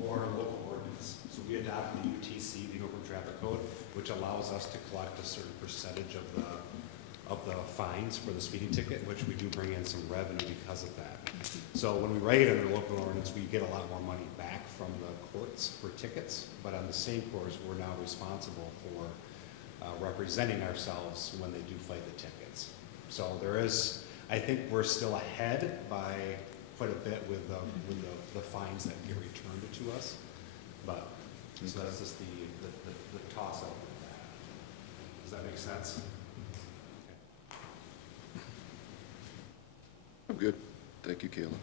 or local ordinance. So we adopted the UTC, the Uniform Traffic Code, which allows us to collect a certain percentage of the fines for the speeding ticket, which we do bring in some revenue because of that. So when we write it under local ordinance, we get a lot more money back from the courts for tickets, but on the same course, we're now responsible for representing ourselves when they do fight the tickets. So there is, I think we're still ahead by quite a bit with the fines that get returned to us, but so that's just the toss up with that. Does that make sense? I'm good. Thank you, Kayla.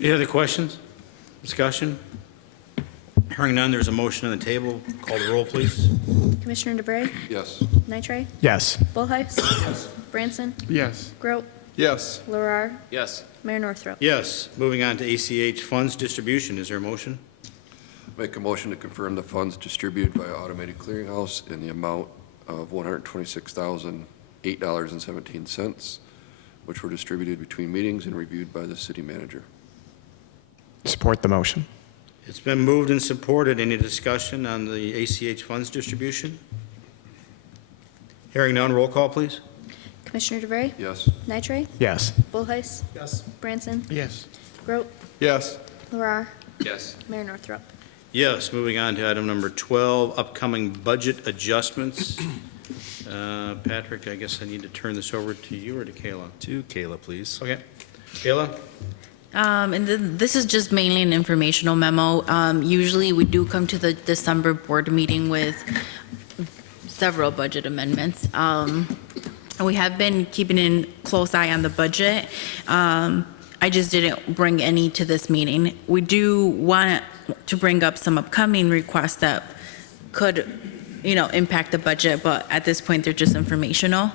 Any other questions? Discussion? Hearing none, there's a motion on the table. Call the roll, please. Commissioner DeBrey? Yes. Nitre? Yes. Bullheis? Yes. Branson? Yes. Grote? Yes. Larar? Yes. Mayor Northrop? Yes. Moving on to ACH Funds Distribution. Is there a motion? Make a motion to confirm the funds distributed by Automated Clearinghouse in the amount of $126,008.17, which were distributed between meetings and reviewed by the city manager. Support the motion. It's been moved and supported. Any discussion on the ACH Funds Distribution? Hearing none, roll call, please. Commissioner DeBrey? Yes. Nitre? Yes. Bullheis? Yes. Branson? Yes. Grote? Yes. Larar? Yes. Mayor Northrop? Yes. Moving on to item number 12, upcoming budget adjustments. Patrick, I guess I need to turn this over to you or to Kayla? To Kayla, please. Okay. Kayla? and this is just mainly an informational memo. Usually we do come to the December board meeting with several budget amendments. We have been keeping a close eye on the budget. I just didn't bring any to this meening. We do want to bring up some upcoming requests that could, impact the budget, but at this point, they're just informational.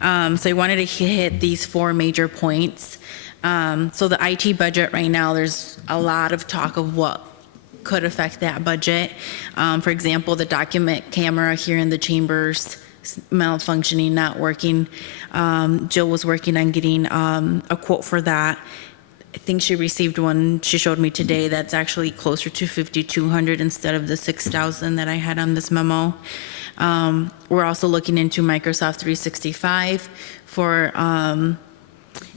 So I wanted to hit these 4 major points. So the IT budget right now, there's a lot of talk of what could affect that budget. For example, the document camera here in the chambers malfunctioning, not working. Jill was working on getting a quote for that. I think she received one she showed me today that's actually closer to $5,200 instead of the $6,000 that I had on this memo. We're also looking into Microsoft 365 for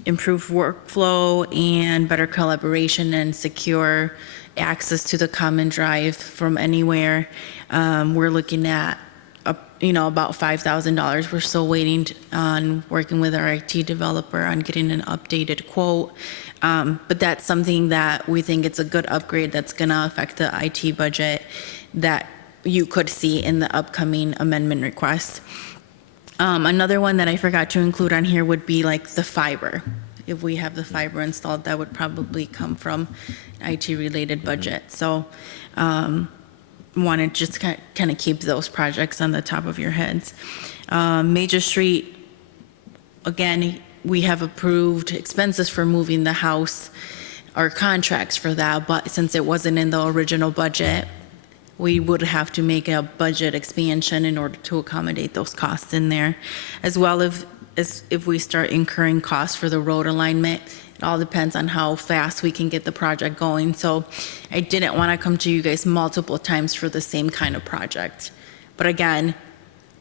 improved workflow and better collaboration and secure access to the common drive from anywhere. We're looking at about $5,000. We're still waiting on working with our IT developer on getting an updated quote. But that's something that we think it's a good upgrade that's going to affect the IT budget that you could see in the upcoming amendment request. Another one that I forgot to include on here would be like the fiber. If we have the fiber installed, that would probably come from IT-related budget. So want to just kind of keep those projects on the top of your heads. Major Street, again, we have approved expenses for moving the house, or contracts for that, but since it wasn't in the original budget, we would have to make a budget expansion in order to accommodate those costs in there, as well as if we start incurring costs for the road alignment. It all depends on how fast we can get the project going. So I didn't want to come to you guys multiple times for the same kind of project. But again,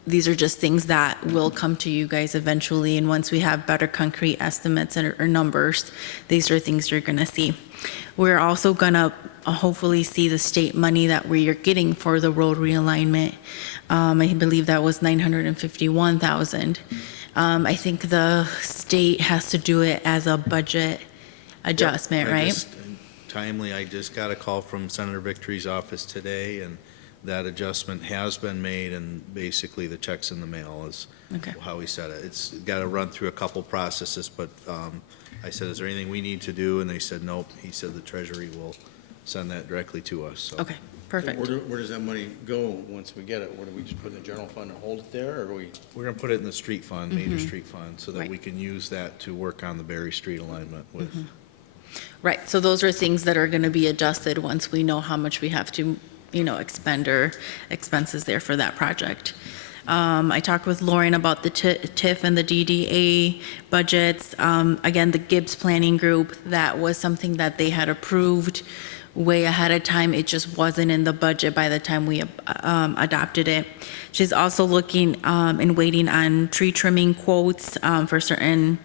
these are just things that will come to you guys eventually. And once we have better concrete estimates or numbers, these are things you're going to see. We're also going to hopefully see the state money that we are getting for the road realignment. I believe that was $951,000. I think the state has to do it as a budget adjustment, right? Timely, I just got a call from Senator Victory's office today, and that adjustment has been made, and basically the check's in the mail is how he said it. It's got to run through a couple processes, but I said, is there anything we need to do? And they said, nope. He said the Treasury will send that directly to us. So. Okay, perfect. Where does that money go once we get it? Where do we just put it in the general fund and hold it there, or do we? We're going to put it in the street fund, major street fund, so that Right. we can use that to work on the Berry Street alignment with. Right, so those are things that are going to be adjusted once we know how much we have to, expend or expenses there for that project. I talked with Lauren about the TIF and the DDA budgets. Again, the Gibbs Planning Group, that was something that they had approved way ahead of time. It just wasn't in the budget by the time we adopted it. She's also looking and waiting on tree trimming quotes for certain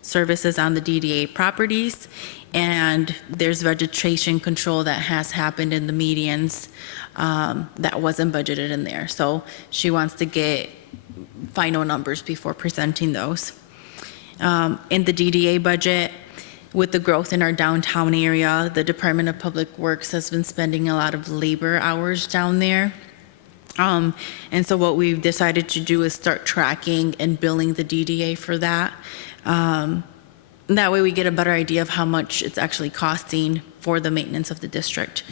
services on the DDA properties. And there's vegetation control that has happened in the medians that wasn't budgeted in there. So she wants to get final numbers before presenting those. In the DDA budget, with the growth in our downtown area, the Department of Public Works has been spending a lot of labor hours down there. And so what we've decided to do is start tracking and billing the DDA for that. That way we get a better idea of how much it's actually costing for the maintenance of the district.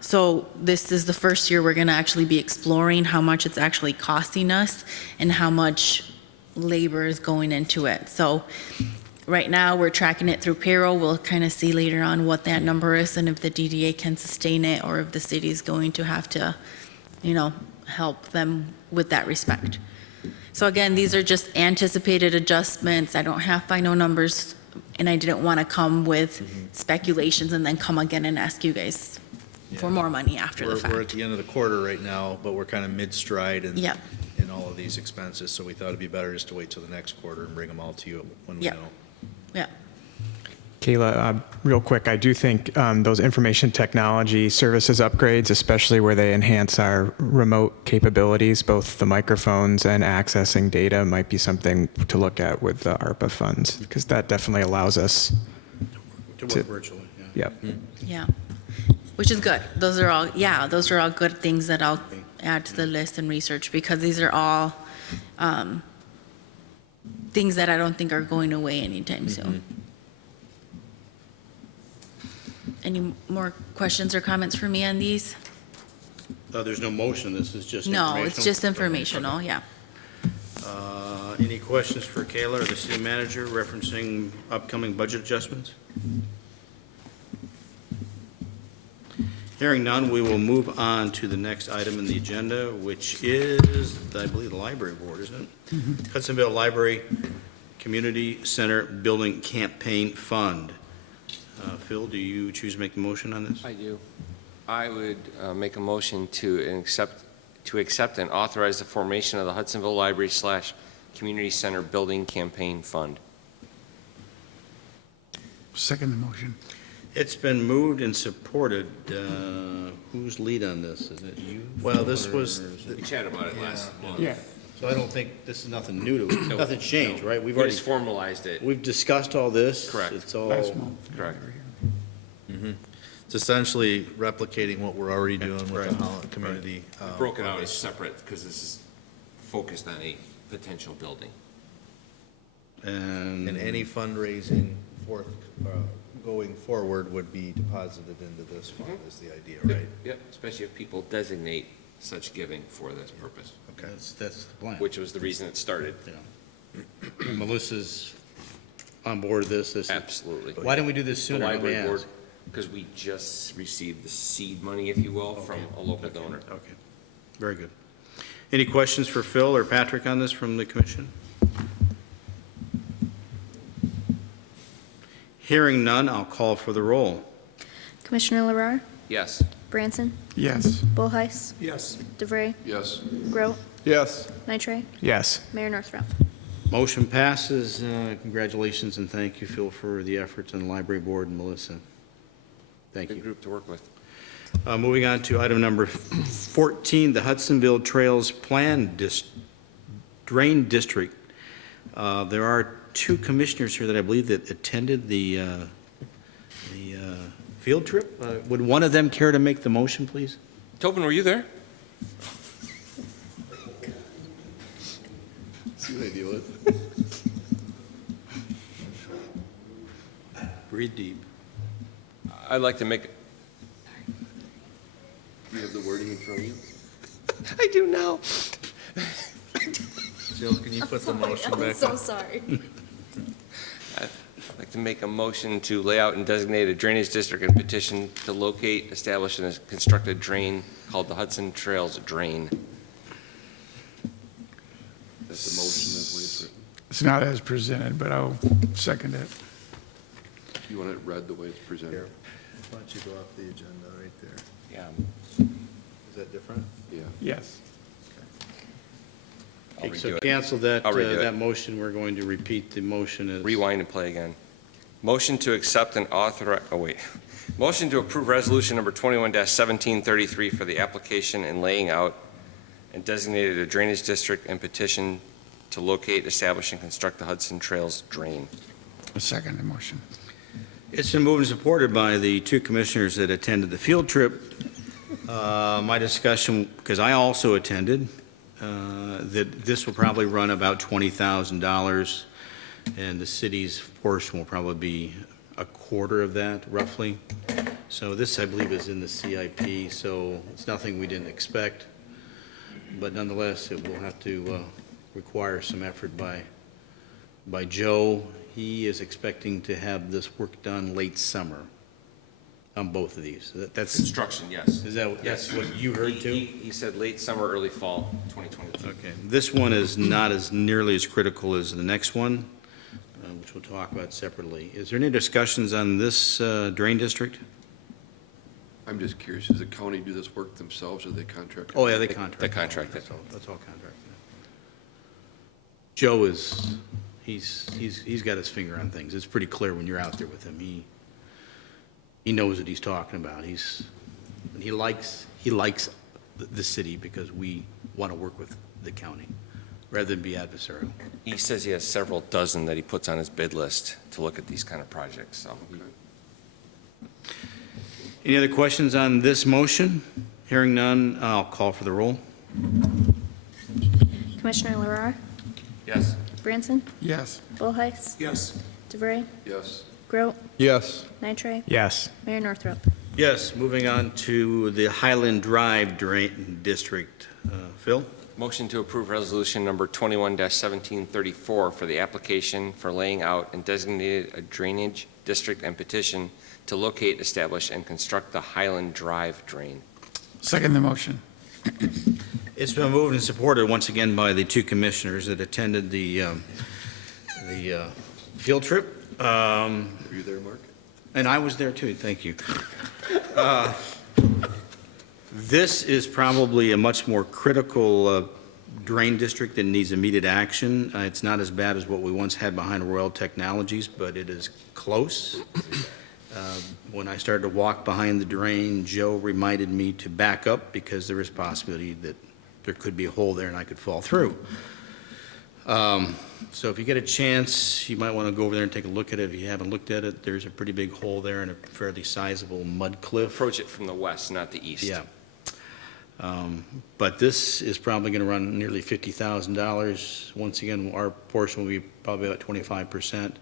So this is the first year we're gonna actually be exploring how much it's actually costing us and how much labor is going into it. So right now we're tracking it through payroll. We'll kind of see later on what that number is and if the DDA can sustain it or if the city is going to have to, help them with that respect. So again, these are just anticipated adjustments. I don't have final numbers, and I didn't want to come with speculations and then come again and ask you guys for more money after the fact. We're at the end of the quarter right now, but we're kind of mid-stride in Yep. all of these expenses, so we thought it'd be better just to wait till the next quarter and bring them all to you when we Yep. know. Yeah. Kayla, real quick, I do think those information technology services upgrades, especially where they enhance our remote capabilities, both the microphones and accessing data, might be something to look at with the ARPA funds, because that definitely allows us To work virtually, yeah. Yep. Yeah. Which is good. Those are all good things that I'll add to the list and research, because these are all things that I don't think are going away anytime soon. Any more questions or comments for me on these? There's no motion, this is just No, informational? it's just informational, yeah. Any questions for Kayla or the city manager referencing upcoming budget adjustments? Hearing none, we will move on to the next item in the agenda, which is, I believe, the library board, isn't it? Hudsonville Library Community Center Building Campaign Fund. Phil, do you choose to make the motion on this? I do. I would make a motion to accept and authorize the formation of the Hudsonville Library / Community Center Building Campaign Fund. Second the motion. It's been moved and supported. Who's lead on this? Is it you? Well, this was, Or is it- We chatted about it last month. Yeah. So I don't think, this is nothing new to it. Nothing's changed, right? We've We already, just formalized it. we've discussed all this. Correct. It's all, Last month. Correct. it's essentially replicating what we're already doing with the Right. Holland community. Broke it out as separate because this is focused on a potential building. And and any fundraising going forward would be deposited into this fund, is the idea, right? Yep, especially if people designate such giving for this purpose, Okay. that's the plan. which was the reason it started. Yeah. Melissa's on board with this. Absolutely. Why didn't we do this The sooner? Let me library board, ask. because we just received the seed money, if you will, from a local donor. Okay, very good. Any questions for Phil or Patrick on this from the commission? Hearing none, I'll call for the roll. Commissioner LaRar, Yes. Branson, Yes. Bullheis, Yes. DeVray, Yes. Grote, Yes. Nitre, Yes. Mayor Northrup. Motion passes. Congratulations and thank you, Phil, for the efforts on the library board and Melissa. Thank Good you. group to work with. Moving on to item number 14, the Hudsonville Trails Drain District. There are two commissioners here that I believe that attended the field trip. Would one of them care to make the motion, please? Tobin, were you there? See what I deal with? Breathe deep. I'd like to make, You have the wording in front of you? I do now. Jill, can you put the motion back up? sorry. I'd like to make a motion to lay out and designate a drainage district and petition to locate, establish, and construct a drain called the Hudson Trails Drain. That's the motion, that's what it's written. It's not as presented, but I'll second it. You want it read the way it's presented? Here, why don't you go off the agenda right there? Yeah. Is that different? Yeah. Yes. I'll Okay, so redo it. cancel that, I'll redo it. that motion. We're going to repeat the motion as. Rewind and play again. Motion to accept and authorize, Motion to approve resolution number 21-1733 for the application and laying out and designated a drainage district and petition to locate, establish, and construct the Hudson Trails Drain. A second the motion. It's been moved and supported by the two commissioners that attended the field trip. My discussion, because I also attended, that this will probably run about $20,000, and the city's portion will probably be a quarter of that, roughly. So this, I believe, is in the CIP, so it's nothing we didn't expect. But nonetheless, it will have to require some effort by Joe. He is expecting to have this work done late summer on both of these. That's, Construction, yes. is that, that's what you heard too? He said late summer, early fall 2022. Okay, this one is not as nearly as critical as the next one, which we'll talk about separately. Is there any discussions on this drain district? I'm just curious, does the county do this work themselves or they contract? Oh, yeah, they contract. They contract it. That's all contracted. Joe is, he's got his finger on things. It's pretty clear when you're out there with him. He knows what he's talking about. He likes the city because we want to work with the county rather than be adversarial. He says he has several dozen that he puts on his bid list to look at these kind of projects, so. Any other questions on this motion? Hearing none, I'll call for the roll. Commissioner LaRar, Yes. Branson, Yes. Bullheis, Yes. DeVray, Yes. Grote, Yes. Nitre, Yes. Mayor Northrop. Yes, moving on to the Highland Drive Drain District. Phil? Motion to approve resolution number 21-1734 for the application for laying out and designated a drainage district and petition to locate, establish, and construct the Highland Drive drain. Second the motion. It's been moved and supported once again by the two commissioners that attended the field trip. Were you there, Mark? And I was there too, thank you. This is probably a much more critical drain district that needs immediate action. It's not as bad as what we once had behind Royal Technologies, but it is close. When I started to walk behind the drain, Joe reminded me to back up because there is possibility that there could be a hole there and I could fall through. So if you get a chance, you might want to go over there and take a look at it. If you haven't looked at it, there's a pretty big hole there and a fairly sizable mud cliff. Approach it from the west, not the east. Yeah. But this is probably going to run nearly $50,000. Once again, our portion will be probably about 25%.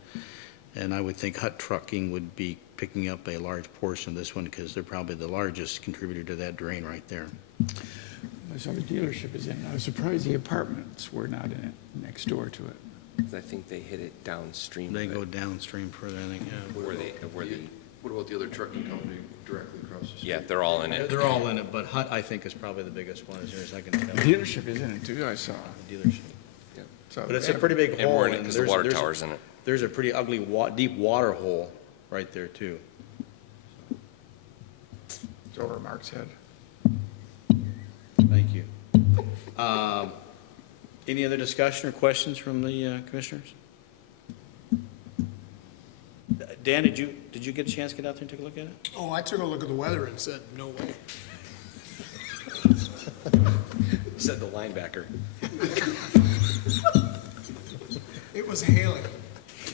And I would think Hut Trucking would be picking up a large portion of this one because they're probably the largest contributor to that drain right there. So the dealership is in it. I was surprised the apartments were not in it, next door to it. I think they hit it downstream. They of go it, downstream further, I think, yeah. What about the other trucking company directly across the street? Yeah, they're all in it. They're all in it, but Hut, I think, is probably the biggest one, as near as I can The tell. dealership is in it too, I saw. The dealership. So But it's a pretty big And hole. we're in it and because the there's- water there's a- tower's in it. There's a pretty ugly, deep water hole right there, too. It's over Mark's head. Thank you. Any other discussion or questions from the commissioners? Dan, did you get a chance to get out there and take a look at it? Oh, I took a look at the weather and said, no way. Said the linebacker. It was hailing.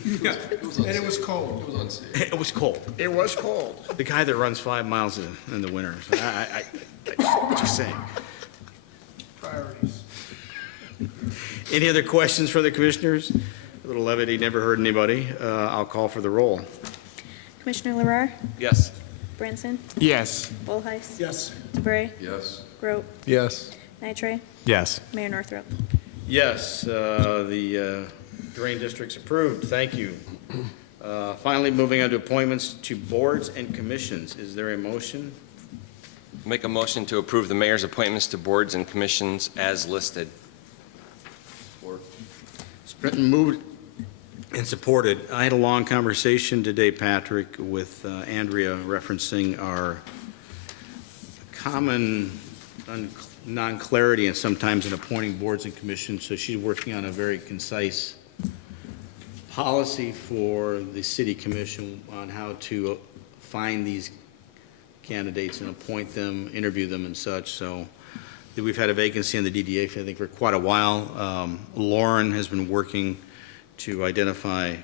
And it was cold. It was unsafe. It was cold. It was cold. The guy that runs 5 miles in the winter. So I just saying. Priorities. Any other questions for the commissioners? A little levity, never hurt anybody. I'll call for the roll. Commissioner Larrar, Yes. Branson, Yes. Volheis. Yes. DeVray, Yes. Grote, Yes. Nitre, Yes. Mayor Northrop. Yes, the drain district's approved. Thank you. Finally, moving on to appointments to boards and commissions. Is there a motion? Make a motion to approve the mayor's appointments to boards and commissions as listed. It's been moved and supported. I had a long conversation today, Patrick, with Andrea referencing our common non-clarity and sometimes in appointing boards and commissions. So she's working on a very concise policy for the city commission on how to find these candidates and appoint them, interview them and such. So we've had a vacancy on the DDA, I think, for quite a while. Lauren has been working to identify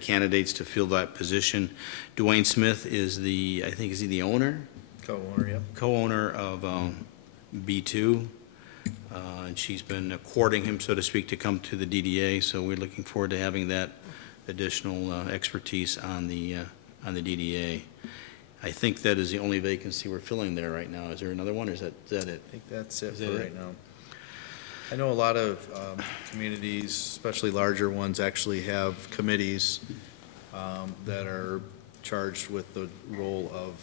candidates to fill that position. Dwayne Smith is I think, is he the owner? Co-owner, yep. Co-owner of B2. And she's been courting him, so to speak, to come to the DDA. So we're looking forward to having that additional expertise on the DDA. I think that is the only vacancy we're filling there right now. Is there another one, or is that it? I think that's it Is for that it? right now. I know a lot of communities, especially larger ones, actually have committees that are charged with the role of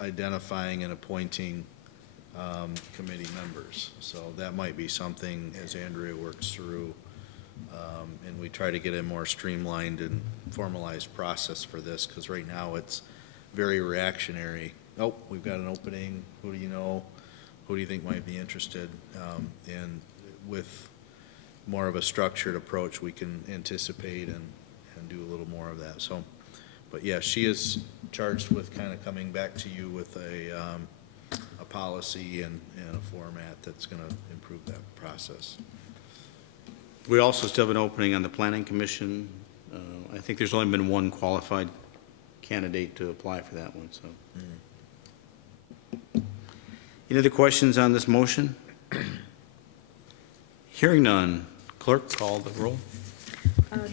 identifying and appointing committee members. So that might be something, as Andrea works through, and we try to get a more streamlined and formalized process for this, because right now it's very reactionary. Oh, we've got an opening, who do you know? Who do you think might be interested? And with more of a structured approach, we can anticipate and do a little more of that. So, but yeah, she is charged with kind of coming back to you with a policy and a format that's going to improve that process. We also still have an opening on the Planning Commission. I think there's only been one qualified candidate to apply for that one, so. Any other questions on this motion? Hearing none. Clerk, call the roll.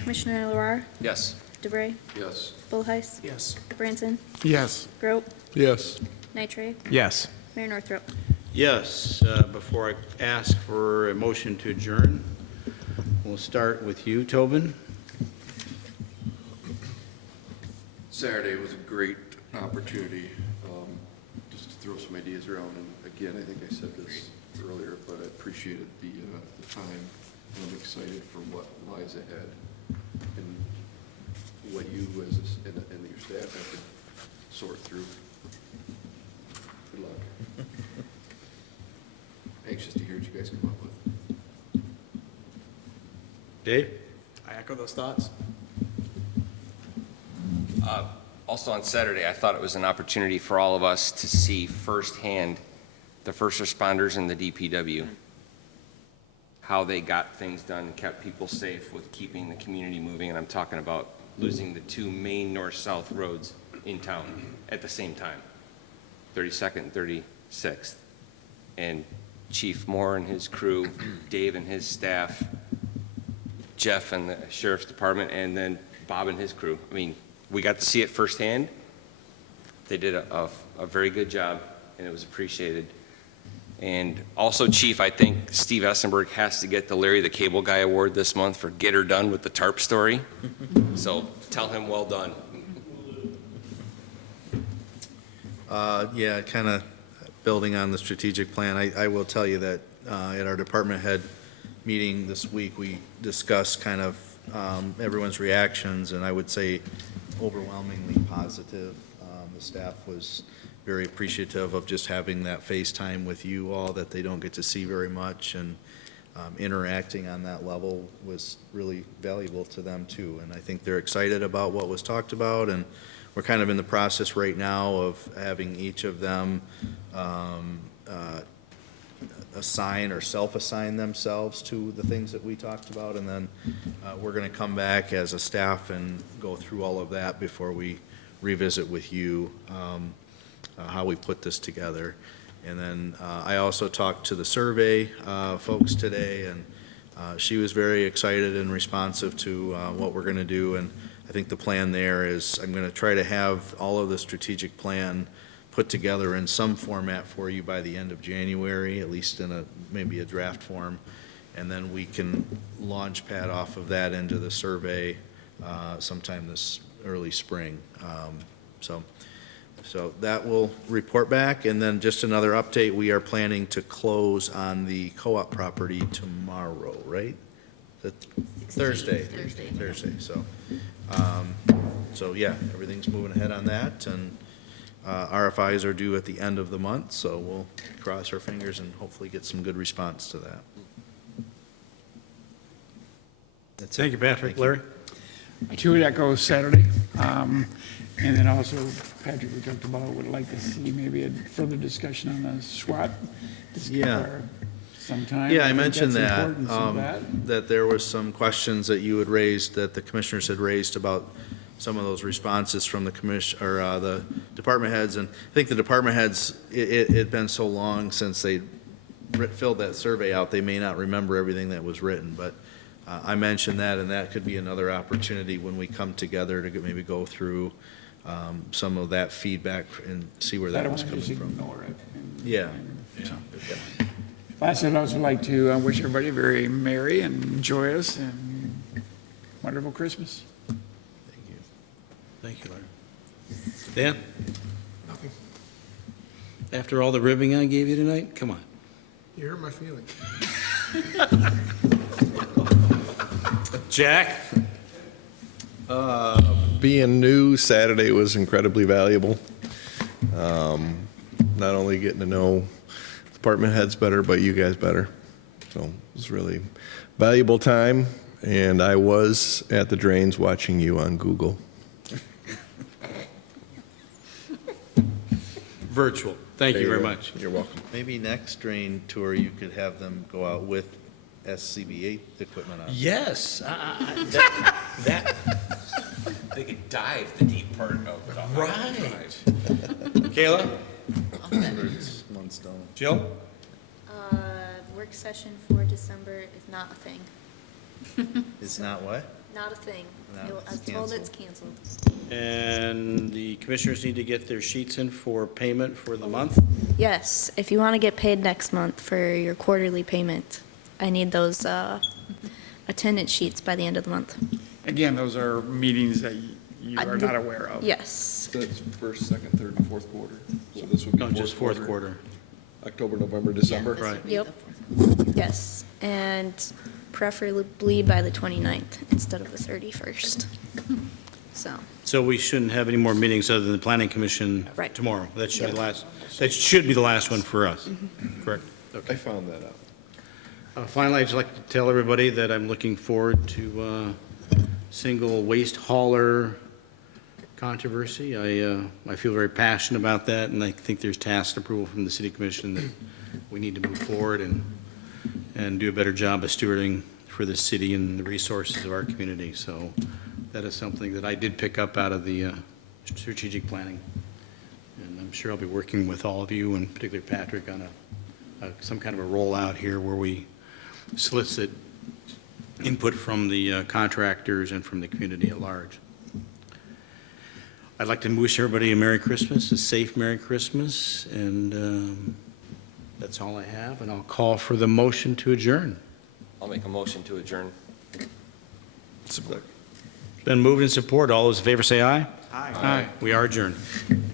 Commissioner Larrar, Yes. DeVray, Yes. Bullheis, Yes. Branson, Yes. Grote, Yes. Nitre, Yes. Mayor Northrop. Yes, before I ask for a motion to adjourn, we'll start with you, Tobin. Saturday was a great opportunity, just to throw some ideas around. And again, I think I said this earlier, but I appreciated the time. And I'm excited for what lies ahead and what you as and your staff have to sort through. Good luck. Anxious to hear what you guys come up with. Dave? I echo those thoughts. Also on Saturday, I thought it was an opportunity for all of us to see firsthand the first responders and the DPW, how they got things done and kept people safe with keeping the community moving. And I'm talking about losing the two main north-south roads in town at the same time, 32nd and 36th. And Chief Moore and his crew, Dave and his staff, Jeff and the Sheriff's Department, and then Bob and his crew. I mean, we got to see it firsthand. They did a very good job, and it was appreciated. And also, Chief, I think Steve Essenberg has to get the Larry the Cable Guy Award this month for Get Her Done with the tarp story. So tell him well done. Yeah, kind of building on the strategic plan, I will tell you that at our department head meeting this week, we discussed kind of everyone's reactions, and I would say overwhelmingly positive. The staff was very appreciative of just having that FaceTime with you all that they don't get to see very much, and interacting on that level was really valuable to them too. And I think they're excited about what was talked about, and we're kind of in the process right now of having each of them assign or self-assign themselves to the things that we talked about, and then we're going to come back as a staff and go through all of that before we revisit with you how we put this together. And then I also talked to the survey folks today, and she was very excited and responsive to what we're going to do. And I think the plan there is I'm going to try to have all of the strategic plan put together in some format for you by the end of January, at least in maybe a draft form, and then we can launch pad off of that into the survey sometime this early spring. So that will report back, and then just another update, we are planning to close on the co-op property tomorrow, right? Thursday. Thursday, so yeah, everything's moving ahead on that, and RFIs are due at the end of the month, so we'll cross our fingers and hopefully get some good response to that. That's it. Thank you, Patrick. Thank you. Larry? I would echo Saturday. And then also, Patrick, we talked about, would like to see maybe a further discussion on the SWAT. Yeah. Sometime. Yeah, I think mentioned that's that, important, so that there was some questions that you had raised, that the commissioners had raised about some of those responses from the commission, or the department heads. And I think the department heads, it had been so long since they filled that survey out, they may not remember everything that was written. But I mentioned that, and that could be another opportunity when we come together to maybe go through some of that feedback and see where I that don't was want to coming just from. ignore it. Yeah. Last, I'd also like to wish everybody a very merry and joyous and wonderful Christmas. Thank you. Thank you, Larry. Dan? Nothing. After all the ribbing I gave you tonight, come on. You hurt my feelings. Jack? Being new, Saturday was incredibly valuable. Not only getting to know department heads better, but you guys better. So it was really valuable time, and I was at the drains watching you on Google. Virtual. Thank you very much. You're welcome. Maybe next drain tour, you could have them go out with SCBA equipment on. Yes, that, They could dive the deep part of the Highland Drive. Kayla? Months down. Jill? Work session for December is not a thing. It's not what? Not a thing. No, I was it's told it's canceled. And the commissioners need to get their sheets in for payment for the month? Yes, if you want to get paid next month for your quarterly payment, I need those attendance sheets by the end of the month. Again, those are meetings that you I are did- not aware of. Yes. That's first, second, third, and fourth quarter. So this would be No, just fourth quarter. October, November, December. This would be Yep. the fourth. Yes, and preferably by the 29th instead of the 31st. So, So we shouldn't have any more meetings other than the planning commission Right. tomorrow. That should be the Yep. last, that should be the last one for us, correct? I found that out. Finally, I'd just like to tell everybody that I'm looking forward to single waste hauler controversy. I feel very passionate about that, and I think there's tacit approval from the city commission that we need to move forward and do a better job of stewarding for the city and the resources of our community. So that is something that I did pick up out of the strategic planning. And I'm sure I'll be working with all of you, and particularly Patrick, on some kind of a rollout here where we solicit input from the contractors and from the community at large. I'd like to wish everybody a Merry Christmas, a safe Merry Christmas, and that's all I have, and I'll call for the motion to adjourn. I'll make a motion to adjourn. Been moved and supported. All those in favor say aye. Aye. We are adjourned.